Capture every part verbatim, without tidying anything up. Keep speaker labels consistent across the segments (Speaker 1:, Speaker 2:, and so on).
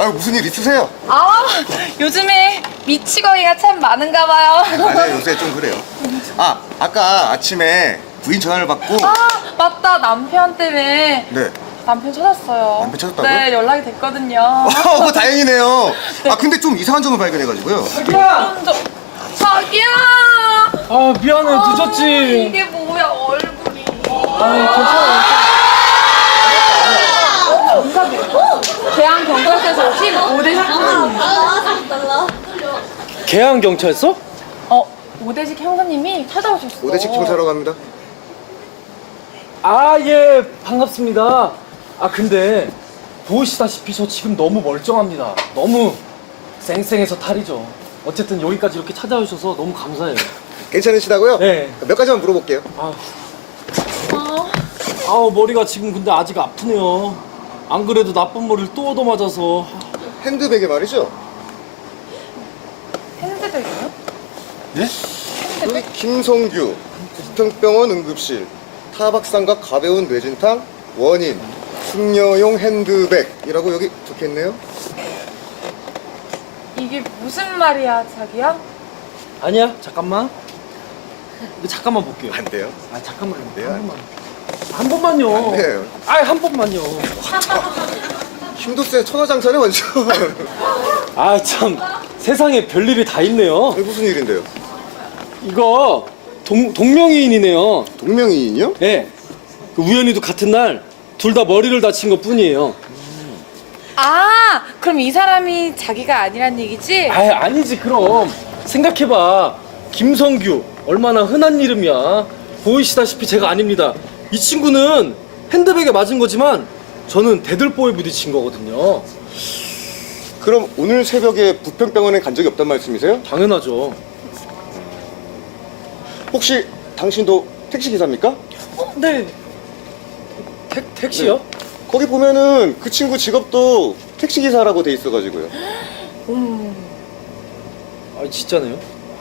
Speaker 1: 아유, 무슨 일 있으세요?
Speaker 2: 아, 요즘에 미치광이가 참 많은가 봐요.
Speaker 1: 아니, 요새 좀 그래요. 아, 아까 아침에 부인 전화를 받고.
Speaker 2: 아, 맞다. 남편 때문에
Speaker 1: 네.
Speaker 2: 남편 찾았어요.
Speaker 1: 남편 찾았다고요?
Speaker 2: 네, 연락이 됐거든요.
Speaker 1: 어, 다행이네요. 아, 근데 좀 이상한 점을 발견해가지고요.
Speaker 3: 자기야!
Speaker 2: 저, 자기야!
Speaker 3: 아 미안해
Speaker 2: 아,
Speaker 3: 늦었지.
Speaker 2: 이게 뭐야, 얼굴이.
Speaker 3: 아 괜찮아.
Speaker 2: 대한 경찰서에서 오신 오대식
Speaker 3: 계양 경찰서?
Speaker 2: 어, 오대식 형사님이 찾아오셨어.
Speaker 1: 오대식 형사로 갑니다.
Speaker 3: 아 예 반갑습니다. 아 근데 보시다시피 저 지금 너무 멀쩡합니다. 너무 쌩쌩해서 탈이죠. 어쨌든 여기까지 이렇게 찾아오셔서 너무 감사해요.
Speaker 1: 괜찮으시다고요?
Speaker 3: 네.
Speaker 1: 몇 가지만 물어볼게요.
Speaker 3: 아,
Speaker 2: 아,
Speaker 3: 아우 머리가 지금 근데 아직 아프네요. 안 그래도 나쁜 머리를 또 얻어맞아서.
Speaker 1: 핸드백에 말이죠.
Speaker 2: 핸드백이요?
Speaker 3: 예?
Speaker 1: 여기 김성규, 부평병원 응급실, 타박상과 가벼운 뇌진탕, 원인, 숙녀용 핸드백이라고 여기 적혀있네요.
Speaker 2: 이게 무슨 말이야, 자기야?
Speaker 3: 아니야 잠깐만. 근데 잠깐만 볼게요.
Speaker 1: 안 돼요.
Speaker 3: 아 잠깐만
Speaker 1: 네,
Speaker 3: 한 번만. 한 번만요.
Speaker 1: 안 돼요.
Speaker 3: 아한 번만요.
Speaker 1: 힘도 세 천하장사네 완전.
Speaker 3: 아 참 세상에 별일이 다 있네요.
Speaker 1: 이게 무슨 일인데요?
Speaker 3: 이거 동, 동명이인이네요.
Speaker 1: 동명이인이요?
Speaker 3: 예. 그 우연히도 같은 날 둘 다 머리를 다친 것 뿐이에요.
Speaker 2: 아, 그럼 이 사람이 자기가 아니란 얘기지?
Speaker 3: 아 아니지 그럼. 생각해봐. 김성규 얼마나 흔한 이름이야. 보이시다시피 제가 아닙니다. 이 친구는 핸드백에 맞은 거지만 저는 대들보에 부딪힌 거거든요.
Speaker 1: 그럼 오늘 새벽에 부평병원에 간 적이 없단 말씀이세요?
Speaker 3: 당연하죠.
Speaker 1: 혹시 당신도 택시기사입니까?
Speaker 2: 어, 네.
Speaker 3: 택, 택시요?
Speaker 1: 네. 거기 보면은 그 친구 직업도 택시기사라고 돼 있어가지고요.
Speaker 2: 음.
Speaker 3: 아 진짜네요?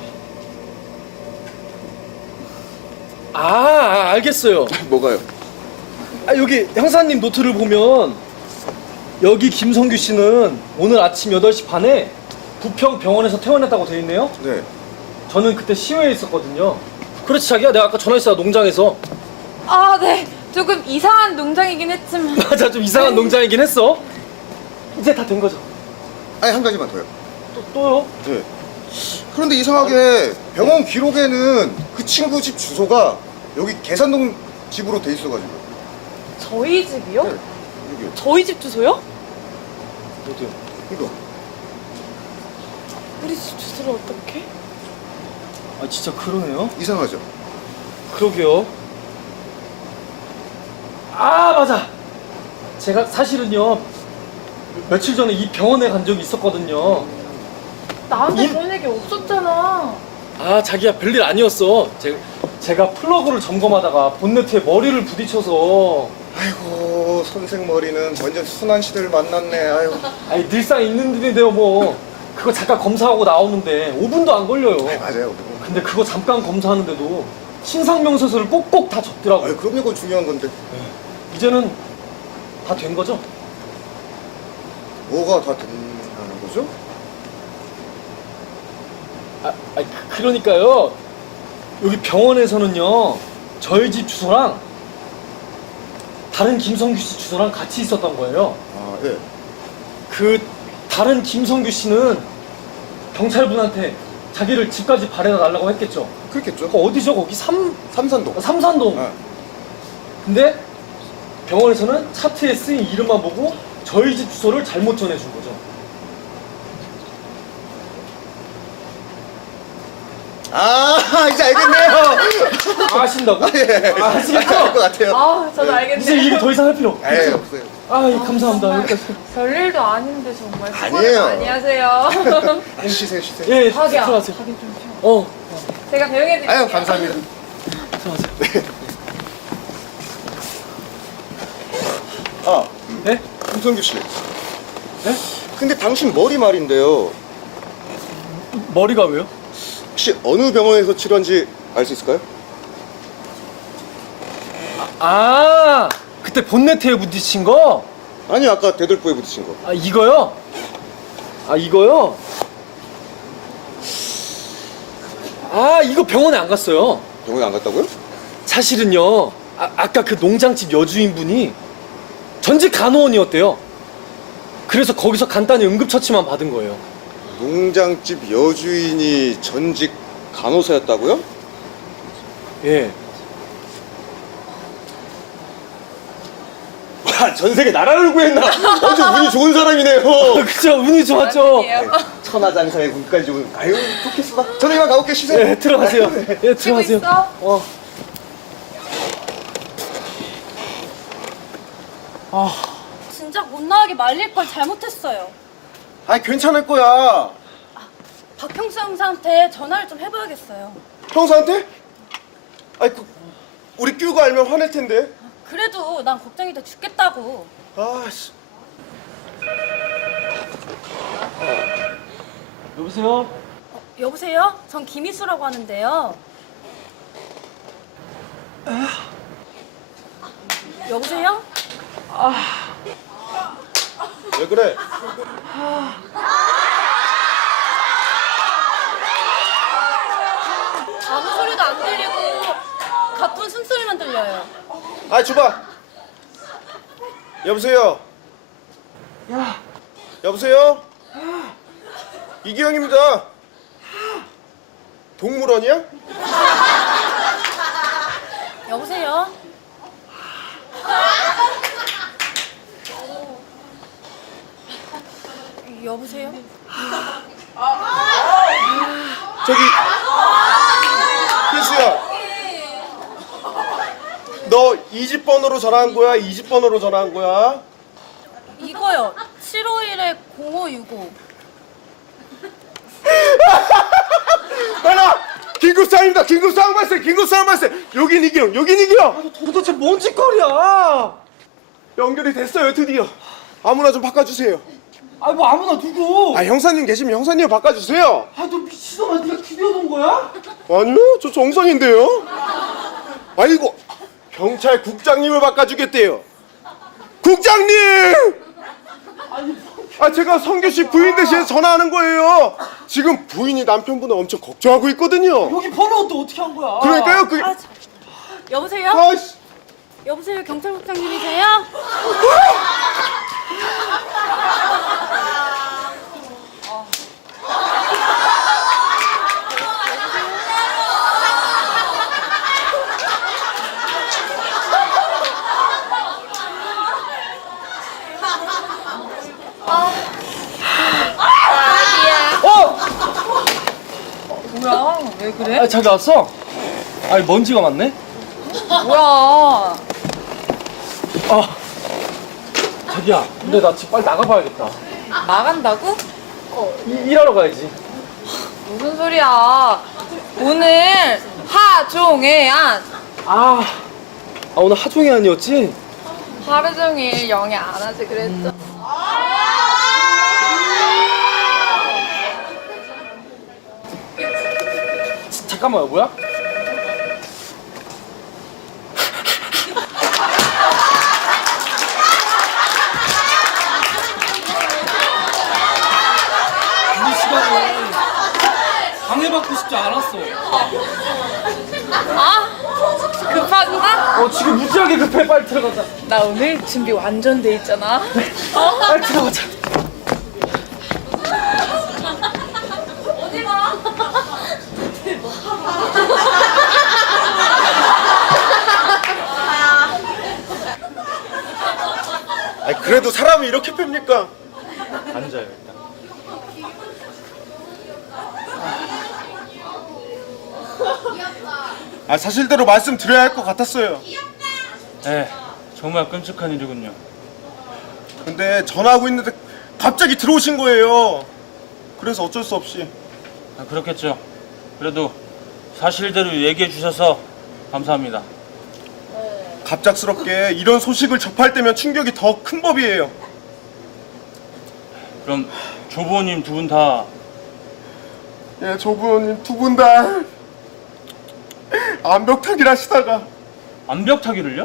Speaker 3: 아, 아 알겠어요.
Speaker 1: 뭐가요?
Speaker 3: 아 여기 형사님 노트를 보면 여기 김성규 씨는 오늘 아침 여덟 시 반에 부평 병원에서 퇴원했다고 돼 있네요.
Speaker 1: 네.
Speaker 3: 저는 그때 시외에 있었거든요. 그렇지 자기야 내가 아까 전화했어 농장에서.
Speaker 2: 아, 네. 조금 이상한 농장이긴 했지만.
Speaker 3: 맞아 좀 이상한 농장이긴 했어. 이제 다 된 거죠.
Speaker 1: 아니, 한 가지만 더요.
Speaker 3: 또, 또요?
Speaker 1: 네. 그런데 이상하게 병원 기록에는 그 친구 집 주소가 여기 계산동 집으로 돼 있어가지고.
Speaker 2: 저희 집이요?
Speaker 1: 네. 여기요.
Speaker 2: 저희 집 주소요?
Speaker 3: 어디요?
Speaker 1: 이거.
Speaker 2: 우리 집 주소를 어떻게?
Speaker 3: 아 진짜 그러네요.
Speaker 1: 이상하죠?
Speaker 3: 그러게요. 아 맞아. 제가 사실은요 며칠 전에 이 병원에 간 적이 있었거든요.
Speaker 2: 나한테
Speaker 3: 이-
Speaker 2: 그런 얘기 없었잖아.
Speaker 3: 아 자기야 별일 아니었어. 제, 제가 플러그를 점검하다가 본네트에 머리를 부딪혀서.
Speaker 1: 아이고, 선생 머리는 완전 순한 시대를 만났네. 아이고.
Speaker 3: 아니 늘상 있는 일인데요 뭐. 그거 잠깐 검사하고 나오는데 오 분도 안 걸려요.
Speaker 1: 네, 맞아요.
Speaker 3: 근데 그거 잠깐 검사하는데도 신상명세서를 꼭꼭 다 적더라고요.
Speaker 1: 아유, 그럼요, 그건 중요한 건데.
Speaker 3: 이제는 다 된 거죠?
Speaker 1: 뭐가 다 된다는 거죠?
Speaker 3: 아, 아니, 그- 그러니까요. 여기 병원에서는요, 저희 집 주소랑 다른 김성규 씨 주소랑 같이 있었던 거예요.
Speaker 1: 아, 예.
Speaker 3: 그 다른 김성규 씨는 경찰분한테 자기를 집까지 바래다 달라고 했겠죠.
Speaker 1: 그렇겠죠.
Speaker 3: 그 어디죠? 거기 삼,
Speaker 1: 삼산동.
Speaker 3: 삼산동.
Speaker 1: 아,
Speaker 3: 근데 병원에서는 차트에 쓰인 이름만 보고 저희 집 주소를 잘못 전해준 거죠.
Speaker 1: 아, 이제 알겠네요.
Speaker 3: 아, 아신다고?
Speaker 1: 예.
Speaker 3: 아, 아시겠죠?
Speaker 1: 알 것 같아요.
Speaker 2: 아, 저도
Speaker 3: 이제
Speaker 2: 알겠네요.
Speaker 3: 이게 더 이상 할 필요
Speaker 1: 에이,
Speaker 3: 없죠?
Speaker 1: 없어요.
Speaker 3: 아, 예, 감사합니다. 여기까지.
Speaker 2: 별일도 아닌데 정말. 수고를
Speaker 1: 아니에요.
Speaker 2: 많이 하세요.
Speaker 1: 아, 쉬세요, 쉬세요.
Speaker 3: 예,
Speaker 2: 자기야.
Speaker 3: 들어가세요.
Speaker 2: 자기 좀 쉬어.
Speaker 3: 어,
Speaker 2: 제가 배웅해드릴게요.
Speaker 1: 아유, 감사합니다.
Speaker 3: 들어가세요.
Speaker 1: 아,
Speaker 3: 네?
Speaker 1: 김성규 씨.
Speaker 3: 네?
Speaker 1: 근데 당신 머리 말인데요.
Speaker 3: 머리가 왜요?
Speaker 1: 혹시 어느 병원에서 치료한지 알 수 있을까요?
Speaker 3: 아, 그때 본네트에 부딪힌 거?
Speaker 1: 아니, 아까 대들보에 부딪힌 거.
Speaker 3: 아, 이거요? 아 이거요? 아 이거 병원에 안 갔어요.
Speaker 1: 병원에 안 갔다고요?
Speaker 3: 사실은요 아, 아까 그 농장집 여주인분이 전직 간호원이었대요. 그래서 거기서 간단히 응급처치만 받은 거예요.
Speaker 1: 농장집 여주인이 전직 간호사였다고요?
Speaker 3: 예.
Speaker 1: 와, 전 세계 나라를 구했나? 완전 운이 좋은 사람이네요.
Speaker 3: 그쵸 운이 좋았죠.
Speaker 2: 아니에요.
Speaker 1: 천하장사의 운까지 좋은. 아유, 좋겠어. 저는 이만 가볼게, 쉬세요.
Speaker 3: 예 들어가세요. 예
Speaker 2: 쉬고
Speaker 3: 들어가세요.
Speaker 2: 있어?
Speaker 3: 어.
Speaker 4: 진작 못 나가게 말릴 걸 잘못했어요.
Speaker 1: 아니, 괜찮을 거야.
Speaker 4: 박형수 형사한테 전화를 좀 해봐야겠어요.
Speaker 1: 형사한테? 아니, 그, 우리 끼우고 알면 화낼 텐데.
Speaker 4: 그래도 난 걱정이 돼 죽겠다고.
Speaker 1: 아씨.
Speaker 3: 여보세요?
Speaker 4: 어, 여보세요? 전 김희수라고 하는데요. 여보세요?
Speaker 1: 왜 그래?
Speaker 4: 아무 소리도 안 들리고 가쁜 숨소리만 들려요.
Speaker 1: 아, 줘봐. 여보세요. 야. 여보세요. 이기영입니다. 동물원이야?
Speaker 4: 여보세요? 여보세요?
Speaker 1: 저기 필수야. 너 이 집 번호로 전화한 거야? 이 집 번호로 전화한 거야?
Speaker 4: 이거요. 칠오일에 공오육오.
Speaker 1: 빨라! 긴급 상황입니다. 긴급 상황 발생. 긴급 상황 발생. 여긴 이기영. 여긴 이기영.
Speaker 3: 도대체 뭔 짓거리야?
Speaker 1: 연결이 됐어요. 드디어. 아무나 좀 바꿔주세요.
Speaker 3: 아 뭐 아무나 누구?
Speaker 1: 아, 형사님 계시면 형사님 바꿔주세요.
Speaker 3: 아 너 미친놈아 네가 기대어놓은 거야?
Speaker 1: 아니요, 저 정상인데요. 아이고, 경찰 국장님을 바꿔주겠대요. 국장님! 아, 제가 성규 씨 부인 대신에 전화하는 거예요. 지금 부인이 남편분을 엄청 걱정하고 있거든요.
Speaker 3: 여기 번호 또 어떻게 한 거야?
Speaker 1: 그러니까요, 그,
Speaker 4: 아, 저- 여보세요?
Speaker 1: 아씨,
Speaker 4: 여보세요? 경찰국장님이세요?
Speaker 3: 어!
Speaker 2: 뭐야? 왜 그래?
Speaker 3: 아 자기 왔어? 아니 먼지가 많네?
Speaker 2: 뭐야?
Speaker 3: 아 자기야 근데 나 지금 빨리 나가봐야겠다.
Speaker 2: 나간다고?
Speaker 3: 어 이, 일하러 가야지.
Speaker 2: 무슨 소리야? 오늘 하종회안
Speaker 3: 아, 아 오늘 하종이 아니었지?
Speaker 2: 하루 종일 영애 안 하지 그랬죠?
Speaker 3: 자, 잠깐만요 뭐야? 이 시간에 방해받고 싶지 않았어.
Speaker 2: 아? 급하구나?
Speaker 3: 어 지금 무지하게 급해. 빨리 들어가자.
Speaker 2: 나 오늘 준비 완전 돼 있잖아.
Speaker 3: 어? 빨리 들어가자.
Speaker 1: 아, 그래도 사람이 이렇게 뺍니까?
Speaker 3: 앉아요 일단.
Speaker 1: 아, 사실대로 말씀드려야 할 것 같았어요.
Speaker 5: 네, 정말 끔찍한 일이군요.
Speaker 1: 근데 전화하고 있는데 갑자기 들어오신 거예요. 그래서 어쩔 수 없이.
Speaker 5: 아, 그렇겠죠. 그래도 사실대로 얘기해 주셔서 감사합니다.
Speaker 1: 갑작스럽게 이런 소식을 접할 때면 충격이 더 큰 법이에요.
Speaker 5: 그럼 조부모님 두 분 다
Speaker 1: 예, 조부모님 두 분 다 암벽타기를 하시다가
Speaker 5: 암벽 타기를요?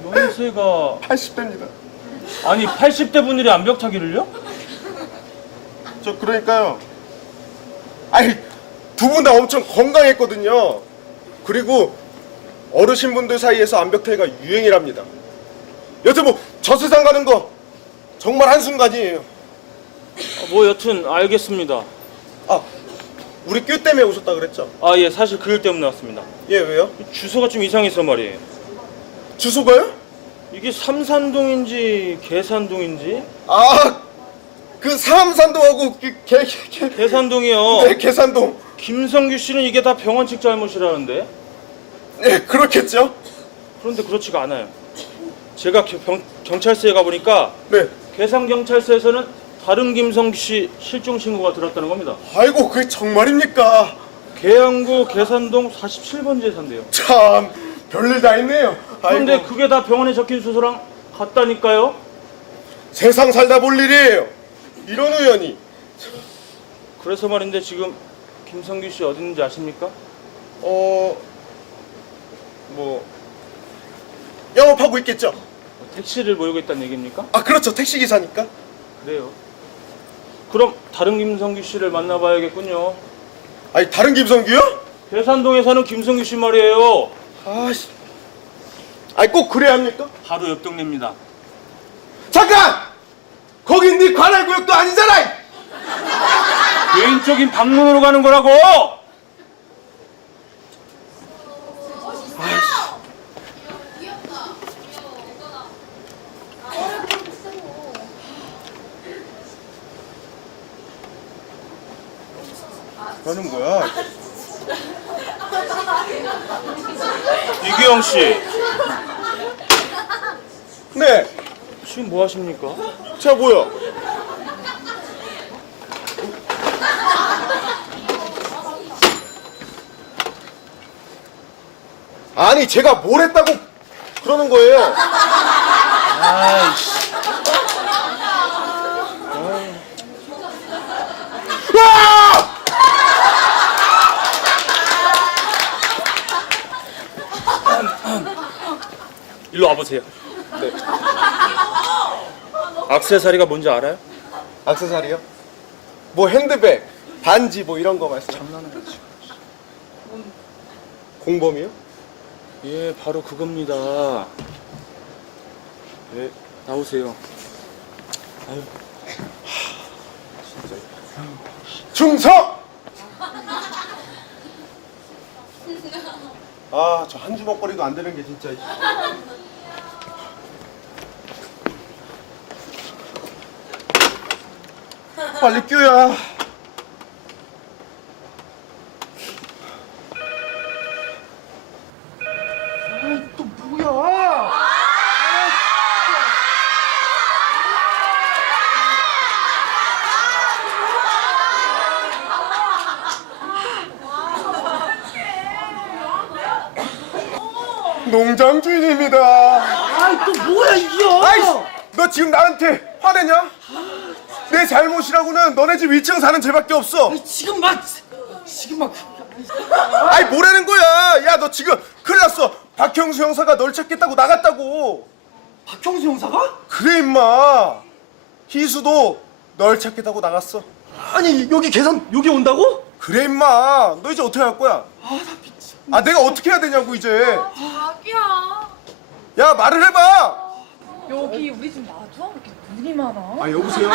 Speaker 5: 연세가
Speaker 1: 팔십 대입니다.
Speaker 5: 아니 팔십 대 분들이 암벽 타기를요?
Speaker 6: 저 그러니까요. 아니, 두 분 다 엄청 건강했거든요. 그리고 어르신분들 사이에서 암벽타기가 유행이랍니다. 여튼 뭐 저 세상 가는 거 정말 한순간이에요.
Speaker 5: 아, 뭐 여튼 알겠습니다.
Speaker 6: 아, 우리 큐 때문에 오셨다 그랬죠?
Speaker 5: 아, 예, 사실 그 일 때문에 왔습니다.
Speaker 6: 예, 왜요?
Speaker 5: 주소가 좀 이상해서 말이에요.
Speaker 6: 주소가요?
Speaker 5: 이게 삼산동인지 계산동인지?
Speaker 6: 아, 그 삼산동하고 그 개, 개, 개,
Speaker 5: 계산동이요.
Speaker 6: 네, 계산동.
Speaker 5: 김성규 씨는 이게 다 병원 측 잘못이라는데?
Speaker 6: 네, 그렇겠죠?
Speaker 5: 그런데 그렇지가 않아요. 제가 겨- 병, 경찰서에 가보니까
Speaker 6: 네.
Speaker 5: 계산경찰서에서는 다른 김성규 씨 실종 신고가 들었다는 겁니다.
Speaker 6: 아이고, 그게 정말입니까?
Speaker 5: 계양구 계산동 사십칠 번지에 산대요.
Speaker 6: 참, 별일 다 있네요.
Speaker 5: 그런데
Speaker 6: 아이고,
Speaker 5: 그게 다 병원에 적힌 주소랑 같다니까요?
Speaker 6: 세상 살다 볼 일이에요. 이런 우연이.
Speaker 5: 그래서 말인데 지금 김성규 씨 어디 있는지 아십니까?
Speaker 6: 어, 뭐 영업하고 있겠죠?
Speaker 5: 뭐 택시를 몰고 있다는 얘기입니까?
Speaker 6: 아, 그렇죠. 택시 기사니까.
Speaker 5: 그래요. 그럼 다른 김성규 씨를 만나봐야겠군요.
Speaker 6: 아니, 다른 김성규요?
Speaker 5: 계산동에 사는 김성규 씨 말이에요.
Speaker 6: 아씨, 아니 꼭 그래야 합니까?
Speaker 5: 바로 옆 동네입니다.
Speaker 6: 잠깐! 거긴 네 관할 구역도 아니잖아.
Speaker 5: 개인적인 방문으로 가는 거라고!
Speaker 6: 하는 거야?
Speaker 5: 이규영 씨,
Speaker 6: 네,
Speaker 5: 지금 뭐 하십니까?
Speaker 6: 제가 뭐요? 아니, 제가 뭘 했다고 그러는 거예요?
Speaker 5: 아이씨.
Speaker 6: 아!
Speaker 5: 일로 와보세요.
Speaker 6: 네.
Speaker 5: 액세서리가 뭔지 알아요?
Speaker 6: 액세서리요? 뭐 핸드백, 반지 뭐 이런 거 말씀. 장난하는 거지. 공범이요?
Speaker 5: 예, 바로 그겁니다. 예, 나오세요. 아유,
Speaker 6: 충성! 아, 저 한 주먹거리도 안 되는 게 진짜. 빨리 끼워야. 아이, 또 뭐야? 농장 주인입니다.
Speaker 3: 아이 또 뭐야 이게?
Speaker 6: 아이씨, 너 지금 나한테 화내냐? 내 잘못이라고는 너네 집 일 층 사는 쟤밖에 없어.
Speaker 3: 지금 막 지금 막
Speaker 6: 아이, 뭐라는 거야? 야, 너 지금 큰일 났어. 박형수 형사가 널 찾겠다고 나갔다고.
Speaker 3: 박형수 형사가?
Speaker 6: 그래, 임마. 희수도 널 찾겠다고 나갔어.
Speaker 3: 아니 여기 계산 여기 온다고?
Speaker 6: 그래, 임마. 너 이제 어떻게 할 거야?
Speaker 3: 아 나 미치.
Speaker 6: 아, 내가 어떻게 해야 되냐고 이제.
Speaker 2: 자기야.
Speaker 6: 야, 말을 해봐.
Speaker 2: 여기 우리 집 맞아? 왜 이렇게 눈이 많아?
Speaker 6: 아, 여보세요?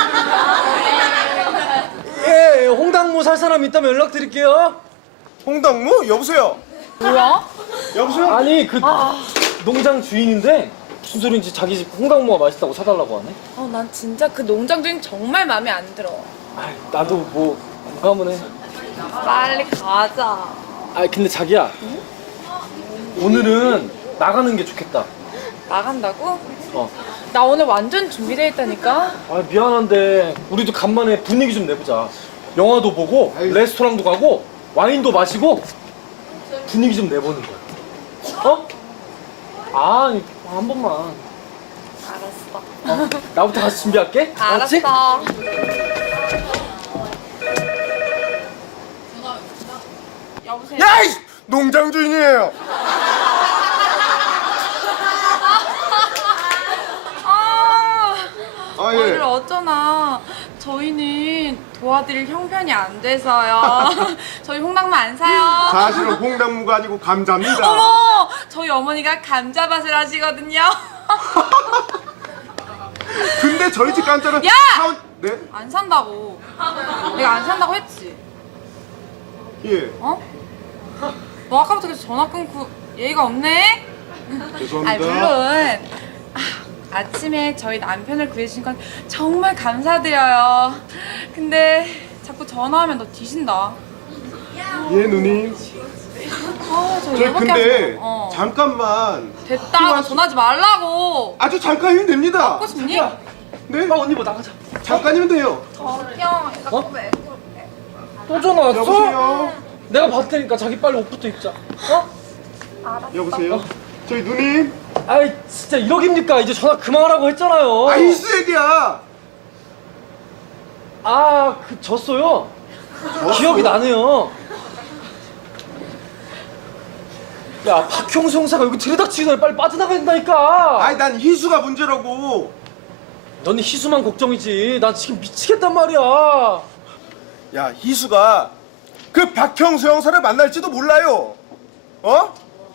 Speaker 3: 예 홍당무 살 사람 있다면 연락드릴게요.
Speaker 6: 홍당무? 여보세요?
Speaker 2: 뭐야?
Speaker 6: 여보세요?
Speaker 3: 아니 그 농장 주인인데 무슨 소리인지 자기 집 홍당무가 맛있다고 사달라고 하네.
Speaker 2: 어, 난 진짜 그 농장 주인 정말 마음에 안 들어.
Speaker 3: 아 나도 뭐 공감은 해.
Speaker 2: 빨리 가자.
Speaker 3: 아 근데 자기야 오늘은 나가는 게 좋겠다.
Speaker 2: 나간다고?
Speaker 3: 어.
Speaker 2: 나 오늘 완전 준비돼 있다니까.
Speaker 3: 아 미안한데 우리도 간만에 분위기 좀 내보자. 영화도 보고 레스토랑도 가고 와인도 마시고 분위기 좀 내보는 거야. 어? 아니 한 번만.
Speaker 2: 알았어.
Speaker 3: 어, 나부터 같이 준비할게. 알았지?
Speaker 2: 알았어. 여보세요?
Speaker 6: 야, 이 농장 주인이에요.
Speaker 2: 아,
Speaker 6: 아, 예.
Speaker 2: 오늘 어쩌나 저희는 사실 도와드릴 형편이 안 돼서요. 저희 홍당무 안 사요.
Speaker 6: 사실은 홍당무가 아니고 감자입니다.
Speaker 2: 어머, 저희 어머니가 감자밭을 하시거든요.
Speaker 6: 근데 저희 집 감자는
Speaker 2: 야!
Speaker 6: 사원... 네?
Speaker 2: 안 산다고. 내가 안 산다고 했지.
Speaker 6: 예.
Speaker 2: 어? 너 아까부터 계속 전화 끊고 예의가 없네?
Speaker 6: 죄송합니다.
Speaker 2: 아 물론 아, 아침에 저희 남편을 구해주신 건 정말 감사드려요. 근데 자꾸 전화하면 너 뒤진다.
Speaker 6: 예, 누님.
Speaker 2: 아, 저
Speaker 6: 저희
Speaker 2: 열받게
Speaker 6: 근데
Speaker 2: 하지 마. 어.
Speaker 6: 잠깐만.
Speaker 2: 됐다. 전화하지 말라고.
Speaker 6: 아주 잠깐이면 됩니다.
Speaker 2: 하고 싶니?
Speaker 6: 네?
Speaker 3: 아 언니 뭐 나가자.
Speaker 6: 잠깐이면 돼요.
Speaker 2: 저기요.
Speaker 3: 어? 또 전화 왔어?
Speaker 6: 여보세요?
Speaker 3: 내가 봤을 테니까 자기 빨리 옷부터 입자. 어?
Speaker 6: 여보세요? 저희 누님?
Speaker 3: 아이 진짜 이러깁니까? 이제 전화 그만하라고 했잖아요.
Speaker 6: 아, 희수 얘기야.
Speaker 3: 아, 그 졌어요. 기억이 나네요. 야, 박형수 형사가 여기 들이닥치기 전에 빨리 빠져나가야 된다니까.
Speaker 6: 아이, 난 희수가 문제라고.
Speaker 3: 너는 희수만 걱정이지. 난 지금 미치겠단 말이야.
Speaker 6: 야, 희수가 그 박형수 형사를 만날지도 몰라요. 어?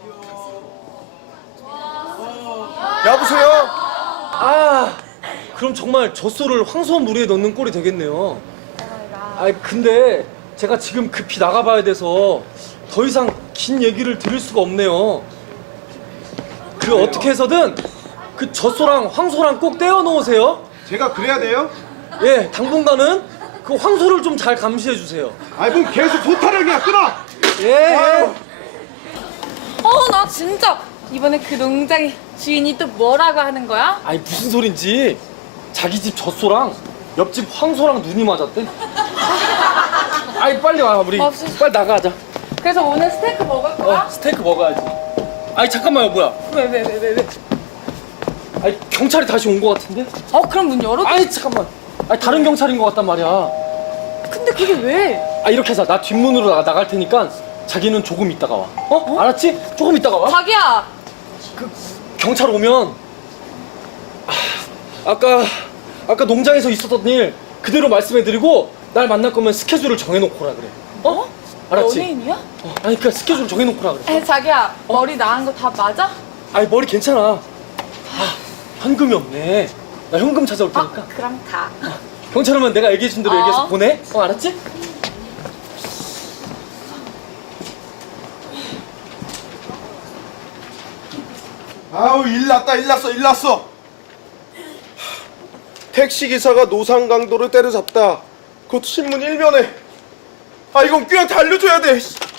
Speaker 6: 여보세요?
Speaker 3: 아, 그럼 정말 젖소를 황소원 무리에 넣는 꼴이 되겠네요. 아, 근데 제가 지금 급히 나가봐야 돼서 더 이상 긴 얘기를 들을 수가 없네요. 그 어떻게 해서든 그 젖소랑 황소랑 꼭 떼어 놓으세요.
Speaker 6: 제가 그래야 돼요?
Speaker 3: 예, 당분간은 그 황소를 좀 잘 감시해 주세요.
Speaker 6: 아이, 뭐 계속 도타를 그냥 끊어.
Speaker 3: 예.
Speaker 6: 아유.
Speaker 2: 어, 나 진짜 이번에 그 농장의 주인이 또 뭐라고 하는 거야?
Speaker 3: 아니 무슨 소린지 자기 집 젖소랑 옆집 황소랑 눈이 맞았대. 아이 빨리 와 우리
Speaker 2: 어, 진짜.
Speaker 3: 빨리 나가자.
Speaker 2: 그래서 오늘 스테이크 먹을 거야?
Speaker 3: 어 스테이크 먹어야지. 아니 잠깐만요 뭐야?
Speaker 2: 왜 왜 왜 왜 왜?
Speaker 3: 아니 경찰이 다시 온 거 같은데?
Speaker 2: 어, 그럼 문 열어.
Speaker 3: 아니 잠깐만. 아니 다른 경찰인 거 같단 말이야.
Speaker 2: 근데 그게 왜?
Speaker 3: 아 이렇게 해서 나 뒷문으로 나, 나갈 테니까 자기는 조금 있다가 와. 어? 알았지? 조금 있다가 와.
Speaker 2: 자기야.
Speaker 3: 경찰 오면 아, 아까 아까 농장에서 있었던 일 그대로 말씀해드리고 날 만날 거면 스케줄을 정해놓고 오라 그래. 어? 알았지?
Speaker 2: 연예인이야?
Speaker 3: 어, 아니 그니까 스케줄 정해놓고 오라 그래.
Speaker 2: 에, 자기야, 머리 나은 거 다 맞아?
Speaker 3: 아니 머리 괜찮아. 아 현금이 없네. 나 현금 찾아올
Speaker 2: 아,
Speaker 3: 테니까.
Speaker 2: 그럼 가.
Speaker 3: 경찰 오면 내가 얘기해준 대로
Speaker 2: 어.
Speaker 3: 얘기해서 보내. 어 알았지?
Speaker 6: 아우, 일 났다, 일 났어, 일 났어. 택시기사가 노상강도를 때려잡다. 그것도 신문 일면에. 아, 이건 그냥 달려줘야 돼.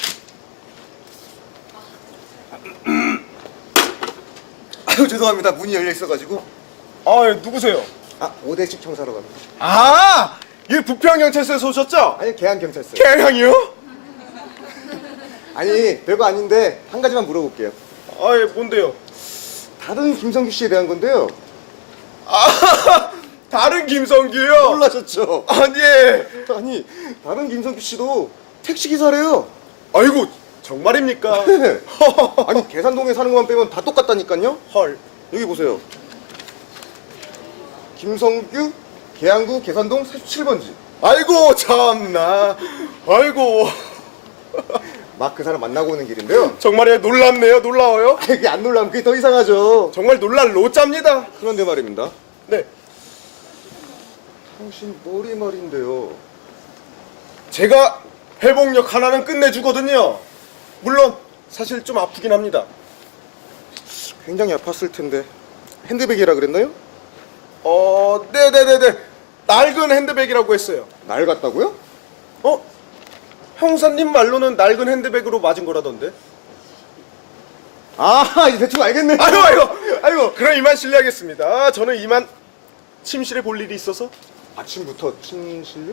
Speaker 1: 아유 죄송합니다. 문이 열려 있어가지고.
Speaker 6: 아, 누구세요?
Speaker 1: 아 오대식 형사로 갑니다.
Speaker 6: 아, 이 부평경찰서에서 오셨죠?
Speaker 1: 아니 계양 경찰서.
Speaker 6: 개향이요?
Speaker 1: 아니 별거 아닌데 한 가지만 물어볼게요.
Speaker 6: 아, 예, 뭔데요?
Speaker 1: 다른 김성규 씨에 대한 건데요.
Speaker 6: 아, 다른 김성규요?
Speaker 1: 놀라셨죠?
Speaker 6: 아니, 예.
Speaker 1: 아니 다른 김성규 씨도 택시 기사래요.
Speaker 6: 아이고, 정말입니까?
Speaker 1: 아니 계산동에 사는 것만 빼면 다 똑같다니까요.
Speaker 6: 헐.
Speaker 1: 여기 보세요. 김성규 계양구 계산동 사십칠 번지.
Speaker 6: 아이고, 참나. 아이고.
Speaker 1: 막 그 사람 만나고 오는 길인데요.
Speaker 6: 정말 놀랍네요. 놀라워요.
Speaker 1: 이게 안 놀라면 그게 더 이상하죠.
Speaker 6: 정말 놀랄 로짜입니다.
Speaker 1: 그런데 말입니다.
Speaker 6: 네.
Speaker 1: 당신 머리 말인데요.
Speaker 6: 제가 회복력 하나는 끝내주거든요. 물론 사실 좀 아프긴 합니다.
Speaker 1: 굉장히 아팠을 텐데. 핸드백이라 그랬나요?
Speaker 6: 어, 네네네네. 낡은 핸드백이라고 했어요.
Speaker 1: 낡았다고요?
Speaker 6: 어? 형사님 말로는 낡은 핸드백으로 맞은 거라던데.
Speaker 1: 아 이제 대충 알겠네.
Speaker 6: 아이고 아이고 아이고. 그럼 이만 실례하겠습니다. 저는 이만 침실에 볼 일이 있어서.
Speaker 1: 아침부터 침실요?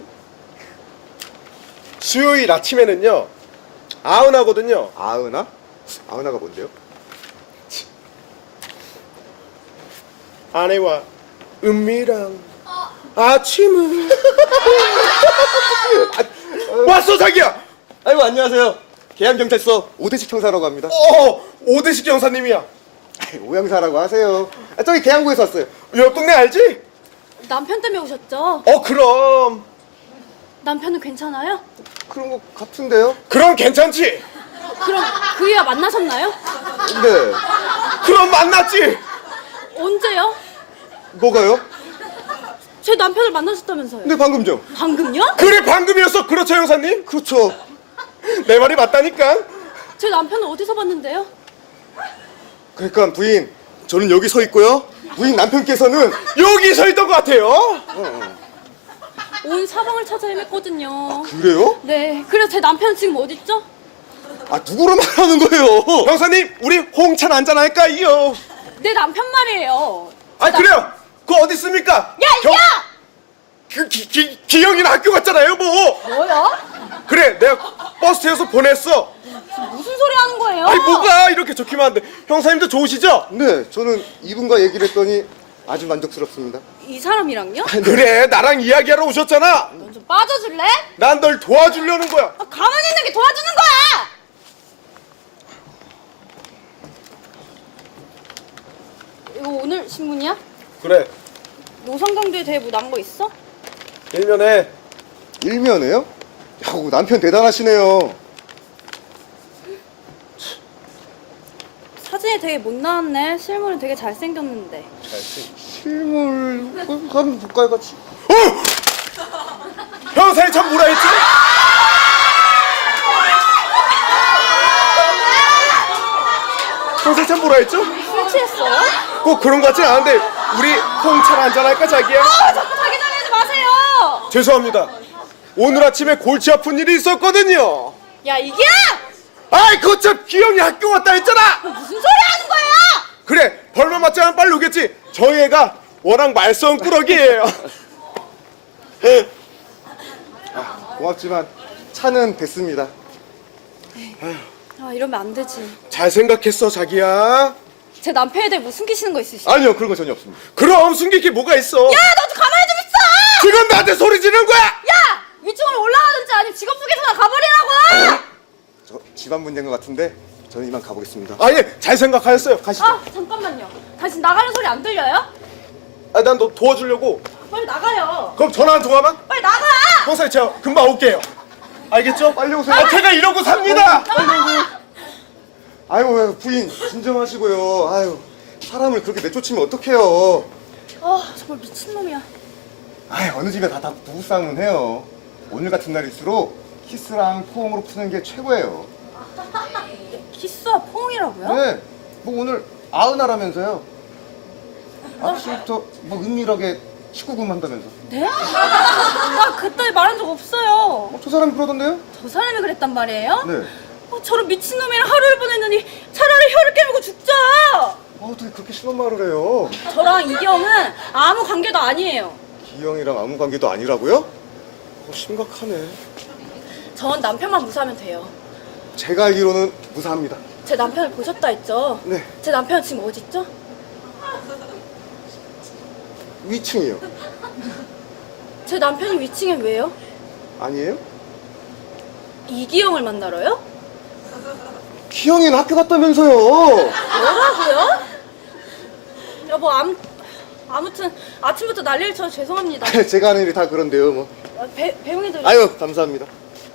Speaker 6: 수요일 아침에는요 아흔하거든요.
Speaker 1: 아은아? 아은아가 뭔데요?
Speaker 6: 아내와 은미랑 아침을 왔어 자기야.
Speaker 1: 아이고 안녕하세요. 계양경찰서 오대식 형사라고 합니다.
Speaker 6: 어 오대식 형사님이야.
Speaker 1: 아이, 오형사라고 하세요. 아, 저기 계양구에서 왔어요.
Speaker 6: 옆 동네 알지?
Speaker 4: 남편 때문에 오셨죠?
Speaker 6: 어 그럼.
Speaker 4: 남편은 괜찮아요?
Speaker 1: 그런 것 같은데요?
Speaker 6: 그럼 괜찮지?
Speaker 4: 그럼 그이와 만나셨나요?
Speaker 1: 네.
Speaker 6: 그럼 만났지?
Speaker 4: 언제요?
Speaker 1: 뭐가요?
Speaker 4: 제 남편을 만나셨다면서요?
Speaker 1: 네, 방금 좀.
Speaker 4: 방금요?
Speaker 6: 그래 방금이었어. 그렇죠 형사님?
Speaker 1: 그렇죠.
Speaker 6: 내 말이 맞다니까.
Speaker 4: 제 남편은 어디서 봤는데요?
Speaker 1: 그러니까 부인, 저는 여기 서 있고요. 부인 남편께서는
Speaker 6: 여기 서 있던 것 같아요.
Speaker 4: 온 사방을 찾아 헤맸거든요.
Speaker 1: 그래요?
Speaker 4: 네, 그래서 제 남편은 지금 어딨죠?
Speaker 1: 아, 누구로 말하는 거예요?
Speaker 6: 형사님 우리 홍찬 한잔 할까요?
Speaker 4: 내 남편 말이에요.
Speaker 6: 아 그래요? 그거 어디 있습니까?
Speaker 4: 야, 야!
Speaker 6: 그 기, 기, 기영이는 학교 갔잖아요 뭐.
Speaker 4: 뭐야?
Speaker 6: 그래 내가 버스 태워서 보냈어.
Speaker 4: 무슨 소리 하는 거예요?
Speaker 6: 아니 뭐가 이렇게 좋기만 한데. 형사님도 좋으시죠?
Speaker 1: 네, 저는 이분과 얘기를 했더니 아주 만족스럽습니다.
Speaker 4: 이 사람이랑요?
Speaker 6: 그래 나랑 이야기하러 오셨잖아.
Speaker 4: 넌 좀 빠져줄래?
Speaker 6: 난 널 도와주려는 거야.
Speaker 4: 아, 가만히 있는 게 도와주는 거야! 이거 오늘 신문이야?
Speaker 6: 그래
Speaker 4: 노상강도에 대해 뭐 난 거 있어?
Speaker 6: 일면에
Speaker 1: 일면에요? 야, 남편 대단하시네요.
Speaker 4: 사진이 되게 못 나왔네. 실물은 되게 잘생겼는데.
Speaker 1: 실물 어, 한번 볼까요, 같이?
Speaker 6: 형사님 참 뭐라 했지? 형사님 참 뭐라 했죠?
Speaker 4: 술 취했어요?
Speaker 6: 꼭 그런 것 같진 않은데 우리 홍찬 한잔 할까 자기야?
Speaker 4: 아, 자꾸 자기 전하지 마세요!
Speaker 6: 죄송합니다. 오늘 아침에 골치 아픈 일이 있었거든요.
Speaker 4: 야, 이기야!
Speaker 6: 아이 거참 기영이 학교 갔다 했잖아.
Speaker 4: 무슨 소리 하는 거야!
Speaker 6: 그래 벌만 맞지 않으면 빨리 오겠지. 저희 애가 워낙 말썽꾸러기예요.
Speaker 1: 고맙지만 차는 됐습니다.
Speaker 4: 아, 이러면 안 되지.
Speaker 6: 잘 생각했어 자기야.
Speaker 4: 제 남편에 대해 뭐 숨기시는 거 있으시죠?
Speaker 1: 아니요, 그런 거 전혀 없습니다.
Speaker 6: 그럼 숨길 게 뭐가 있어?
Speaker 4: 야, 너 좀 가만히 좀 있어!
Speaker 6: 지금 나한테 소리 지르는 거야?
Speaker 4: 야! 위층으로 올라가든지 아니면 직업 소개서나 가버리라고!
Speaker 1: 저 집안 문제인 것 같은데 저는 이만 가보겠습니다.
Speaker 6: 아니 잘 생각하였어요. 가시죠.
Speaker 4: 아, 잠깐만요. 당신 나가는 소리 안 들려요?
Speaker 6: 아, 난 너 도와주려고.
Speaker 4: 빨리 나가요.
Speaker 6: 그럼 전화 한 통화만?
Speaker 4: 빨리 나가!
Speaker 6: 형사님 제가 금방 올게요. 알겠죠?
Speaker 1: 빨리 오세요.
Speaker 6: 아, 제가 이러고 삽니다.
Speaker 1: 아유, 왜 부인 진정하시고요. 아유, 사람을 그렇게 내쫓으면 어떡해요.
Speaker 4: 아, 정말 미친놈이야.
Speaker 1: 아유, 어느 집에 다, 다 부부싸움은 해요. 오늘 같은 날일수록 키스랑 포옹으로 푸는 게 최고예요.
Speaker 4: 키스와 포옹이라고요?
Speaker 1: 네, 뭐 오늘 아흔하라면서요. 아침부터 뭐 은밀하게 십구 금 한다면서.
Speaker 4: 네? 나 그따위 말한 적 없어요.
Speaker 1: 어, 저 사람이 그러던데요?
Speaker 4: 저 사람이 그랬단 말이에요?
Speaker 1: 네.
Speaker 4: 어, 저런 미친놈이랑 하루를 보냈느니 차라리 혀를 깨물고 죽자!
Speaker 1: 아, 어떻게 그렇게 심한 말을 해요?
Speaker 4: 저랑 이경은 아무 관계도 아니에요.
Speaker 1: 기영이랑 아무 관계도 아니라고요? 어, 심각하네.
Speaker 4: 전 남편만 무사하면 돼요.
Speaker 1: 제가 알기로는 무사합니다.
Speaker 4: 제 남편을 보셨다 했죠?
Speaker 1: 네.
Speaker 4: 제 남편은 지금 어디 있죠?
Speaker 1: 위층이요.
Speaker 4: 제 남편이 위층에 왜요?
Speaker 1: 아니에요?
Speaker 4: 이기영을 만나러요?
Speaker 1: 기영이는 학교 갔다면서요.
Speaker 4: 뭐라고요? 여보, 아무, 아무튼 아침부터 난리를 쳐서 죄송합니다.
Speaker 1: 제가 하는 일이 다 그런데요, 뭐.
Speaker 4: 아, 배, 배웅이들
Speaker 1: 아유, 감사합니다.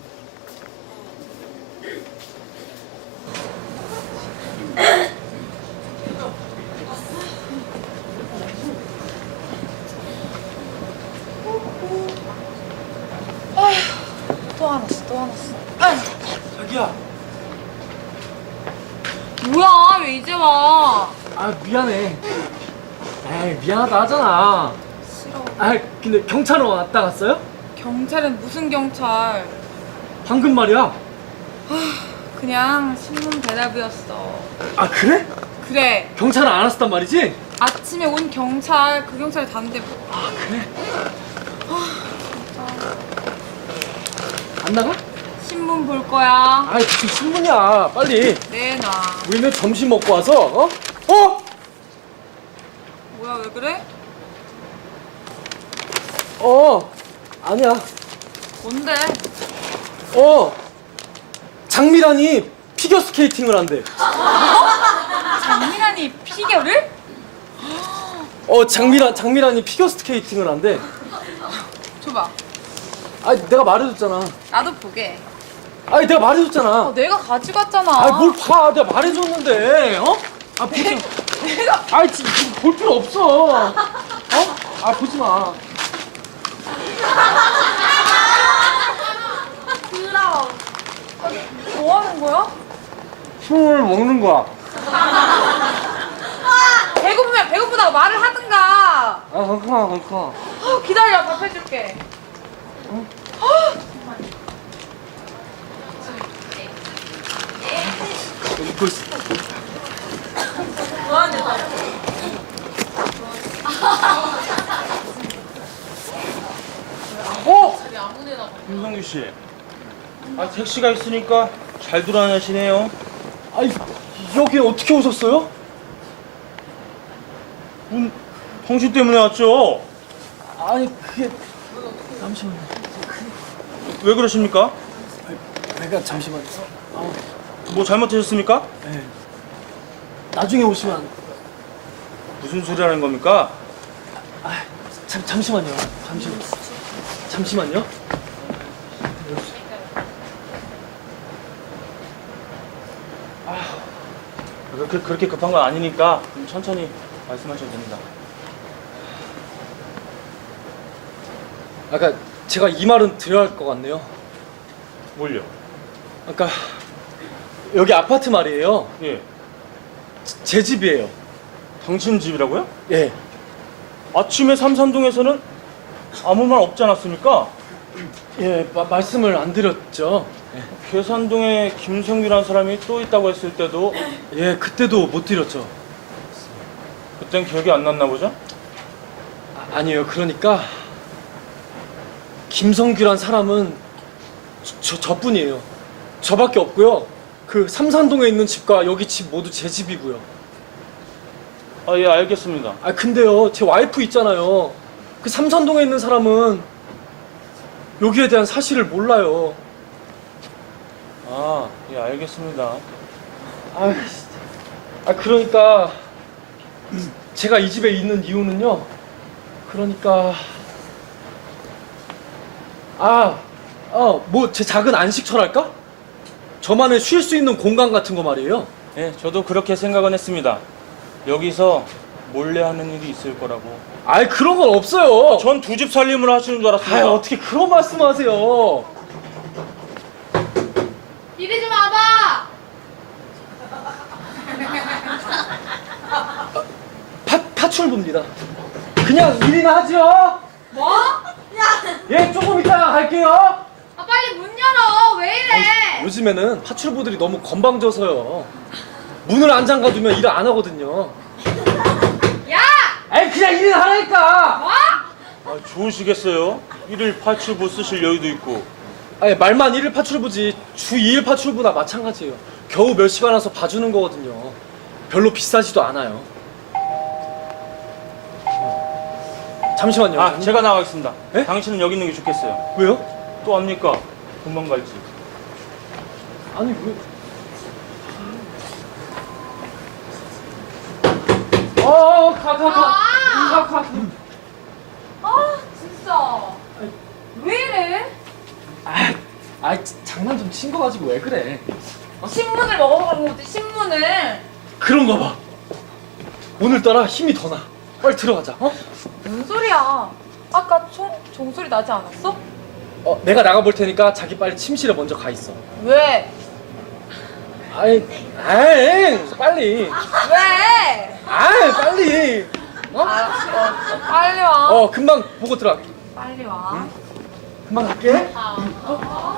Speaker 2: 또 화났어, 또 화났어. 아휴,
Speaker 3: 자기야.
Speaker 2: 뭐야, 왜 이제 와?
Speaker 3: 아 미안해. 에이 미안하다 하잖아.
Speaker 2: 싫어.
Speaker 3: 아 근데 경찰은 왔다 갔어요?
Speaker 2: 경찰은 무슨 경찰?
Speaker 3: 방금 말이야.
Speaker 2: 그냥 신문 배달부였어.
Speaker 3: 아 그래?
Speaker 2: 그래,
Speaker 3: 경찰은 안 왔단 말이지?
Speaker 2: 아침에 온 경찰, 그 경찰이 다는데 뭐.
Speaker 3: 아 그래? 안 나가?
Speaker 2: 신문 볼 거야.
Speaker 3: 아 무슨 신문이야. 빨리.
Speaker 2: 내놔.
Speaker 3: 우리는 점심 먹고 와서 어? 어?
Speaker 2: 뭐야, 왜 그래?
Speaker 3: 어 아니야.
Speaker 2: 뭔데?
Speaker 3: 어 장미란이 피겨 스케이팅을 한대.
Speaker 2: 장민환이 피겨를?
Speaker 3: 어 장미란 장미란이 피겨 스케이팅을 한대.
Speaker 2: 줘봐.
Speaker 3: 아니 내가 말해줬잖아.
Speaker 2: 나도 보게.
Speaker 3: 아니 내가 말해줬잖아.
Speaker 2: 어, 내가 가지고 왔잖아.
Speaker 3: 아니 뭘 봐? 내가 말해줬는데. 어? 아 보지 마.
Speaker 2: 내가
Speaker 3: 아이 지금 볼 필요 없어. 어? 아 보지 마.
Speaker 2: 몰라. 뭐 하는 거야?
Speaker 3: 술을 먹는 거야.
Speaker 2: 배고프면 배고프다고 말을 하든가.
Speaker 3: 아 괜찮아 괜찮아.
Speaker 2: 어, 기다려, 밥 해줄게.
Speaker 3: 여기 그 있어. 어?
Speaker 5: 김성규 씨. 아 택시가 있으니까 잘 돌아다니시네요.
Speaker 3: 아니 여기 어떻게 오셨어요?
Speaker 5: 문 당신 때문에 왔죠?
Speaker 3: 아니 그게 잠시만요.
Speaker 5: 왜 그러십니까?
Speaker 3: 내가 잠시만요. 아,
Speaker 5: 뭐 잘못하셨습니까?
Speaker 3: 네. 나중에 오시면 안-
Speaker 5: 무슨 소리 하는 겁니까?
Speaker 3: 아, 잠 잠시만요. 잠시만. 잠시만요.
Speaker 5: 그렇게 그렇게 급한 건 아니니까 좀 천천히 말씀하셔도 됩니다.
Speaker 3: 아까 제가 이 말은 드려야 할 것 같네요.
Speaker 5: 뭘요?
Speaker 3: 아까 여기 아파트 말이에요.
Speaker 5: 예.
Speaker 3: 제 집이에요.
Speaker 5: 당신 집이라고요?
Speaker 3: 예.
Speaker 5: 아침에 삼산동에서는 아무 말 없지 않았습니까?
Speaker 3: 예, 마, 말씀을 안 드렸죠.
Speaker 5: 계산동에 김성규라는 사람이 또 있다고 했을 때도
Speaker 3: 예, 그때도 못 드렸죠.
Speaker 5: 그땐 기억이 안 났나 보죠?
Speaker 3: 아, 아니에요. 그러니까 김성규란 사람은 저, 저 저뿐이에요. 저밖에 없고요. 그 삼산동에 있는 집과 여기 집 모두 제 집이고요.
Speaker 5: 아 예 알겠습니다.
Speaker 3: 아 근데요, 제 와이프 있잖아요. 그 삼산동에 있는 사람은 여기에 대한 사실을 몰라요.
Speaker 5: 아 예 알겠습니다.
Speaker 3: 아, 아 그러니까 제가 이 집에 있는 이유는요. 그러니까 아, 어, 뭐 제 작은 안식처랄까? 저만의 쉴 수 있는 공간 같은 거 말이에요.
Speaker 5: 예 저도 그렇게 생각은 했습니다. 여기서 몰래 하는 일이 있을 거라고.
Speaker 3: 아이 그런 건 없어요.
Speaker 5: 전 두 집 살림을 하시는 줄
Speaker 3: 아
Speaker 5: 알았습니다.
Speaker 3: 어떻게 그런 말씀하세요?
Speaker 4: 이리 좀 와봐.
Speaker 3: 파 파출부입니다. 그냥 일이나 하죠.
Speaker 4: 뭐?
Speaker 3: 예, 조금 이따가 갈게요.
Speaker 4: 아 빨리 문 열어. 왜 이래?
Speaker 3: 요즘에는 파출부들이 너무 건방져서요. 문을 안 잠가두면 일을 안 하거든요.
Speaker 4: 야!
Speaker 3: 아이 그냥 일이나 하라니까.
Speaker 4: 뭐?
Speaker 5: 아, 좋으시겠어요? 일일 파출부 쓰실 여유도 있고.
Speaker 3: 아니 말만 일일 파출부지 주 이 일 파출부나 마찬가지예요. 겨우 몇 시간 와서 봐주는 거거든요. 별로 비싸지도 않아요. 잠시만요.
Speaker 5: 아 제가 나가겠습니다.
Speaker 3: 예?
Speaker 5: 당신은 여기 있는 게 좋겠어요.
Speaker 3: 왜요?
Speaker 5: 또 합니까? 금방 갈지.
Speaker 3: 아니 왜? 어가가 가. 가, 가.
Speaker 2: 아, 진짜. 왜 이래?
Speaker 3: 아, 아 장난 좀 친 거 가지고 왜 그래?
Speaker 2: 신문을 먹어보는 거지, 신문을.
Speaker 3: 그런가 봐. 오늘따라 힘이 더 나. 빨리 들어가자. 어?
Speaker 2: 무슨 소리야? 아까 총, 종소리 나지 않았어?
Speaker 3: 어, 내가 나가 볼 테니까 자기 빨리 침실에 먼저 가 있어.
Speaker 2: 왜?
Speaker 3: 아이, 아이, 빨리.
Speaker 2: 왜?
Speaker 3: 아이, 빨리. 어?
Speaker 2: 알았어. 빨리 와.
Speaker 3: 어, 금방 보고 들어갈게.
Speaker 2: 빨리 와.
Speaker 3: 금방 갈게.
Speaker 2: 어?